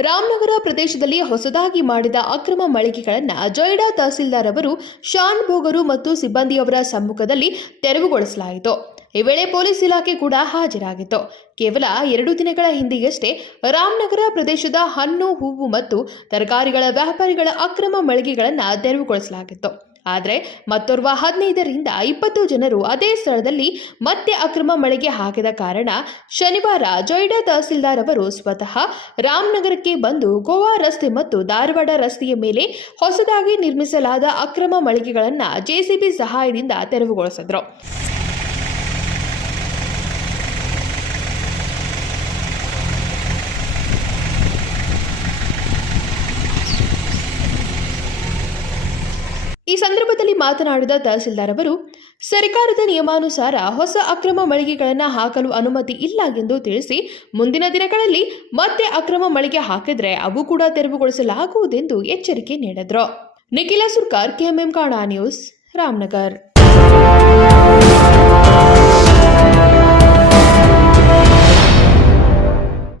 ರಾಮನಗರ ಪ್ರದೇಶದಲ್ಲಿ ಹೊಸದಾಗಿ ಮಾಡಿದ ಅಕ್ರಮ ಮಳಿಗೆಗಳನ್ನು ಜೊಯ್ಡಾ ತಹಸೀಲ್ದಾರ್ ಅವರು ಶಾನ್ ಭೋಗರು ಮತ್ತು ಸಿಬ್ಬಂದಿಯವರ ಸಮ್ಮುಖದಲ್ಲಿ ತೆರವುಗೊಳಿಸಲಾಯಿತು. ಈ ವೇಳೆ ಪೊಲೀಸ್ ಇಲಾಖೆ ಕೂಡ ಹಾಜರಾಗಿತ್ತು. ಕೇವಲ ಎರಡು ದಿನಗಳ ಹಿಂದೆಯಷ್ಟೇ ರಾಮನಗರ ಪ್ರದೇಶದ ಹಣ್ಣು, ಹೂವು ಮತ್ತು ತರಕಾರಿಗಳ ವ್ಯಾಪಾರಿಗಳ ಅಕ್ರಮ ಮಳಿಗೆಗಳನ್ನು ತೆರವುಗೊಳಿಸಲಾಗಿತ್ತು. ಆದರೆ ಮತ್ತೋರ್ವ ಹದಿನೈದರಿಂದ ಇಪ್ಪತ್ತು ಜನರು ಅದೇ ಸ್ಥಳದಲ್ಲಿ ಮತ್ತೆ ಅಕ್ರಮ ಮಳಿಗೆ ಹಾಕಿದ ಕಾರಣ ಶನಿವಾರ ಜೊಯ್ಡಾ ತಹಸೀಲ್ದಾರ್ ಅವರು ಸ್ವತಃ ರಾಮನಗರಕ್ಕೆ ಬಂದು ಗೋವಾ ರಸ್ತೆ ಮತ್ತು ಧಾರವಾಡ ರಸ್ತೆಯ ಮೇಲೆ ಹೊಸದಾಗಿ ನಿರ್ಮಿಸಲಾದ ಅಕ್ರಮ ಮಳಿಗೆಗಳನ್ನು ಜೆಸಿಬಿ ಸಹಾಯದಿಂದ ತೆರವುಗೊಳಿಸಿದ್ರು. ಈ ಸಂದರ್ಭದಲ್ಲಿ ಮಾತನಾಡಿದ ತಹಸೀಲ್ದಾರ್ ಅವರು, ಸರ್ಕಾರದ ನಿಯಮಾನುಸಾರ ಹೊಸ ಅಕ್ರಮ ಮಳಿಗೆಗಳನ್ನು ಹಾಕಲು ಅನುಮತಿ ಇಲ್ಲ ಎಂದು ತಿಳಿಸಿ ಮುಂದಿನ ದಿನಗಳಲ್ಲಿ ಮತ್ತೆ ಅಕ್ರಮ ಮಳಿಗೆ ಹಾಕಿದ್ರೆ ಅವು ಕೂಡ ತೆರವುಗೊಳಿಸಲಾಗುವುದೆಂದು ಎಚ್ಚರಿಕೆ ನೀಡಿದರು. ನಿಖಿಲ ಸುರ್ಕಾರ್, ಕೆಎಂಎಂ ಕಾಣಾ ನ್ಯೂಸ್, ರಾಮನಗರ್.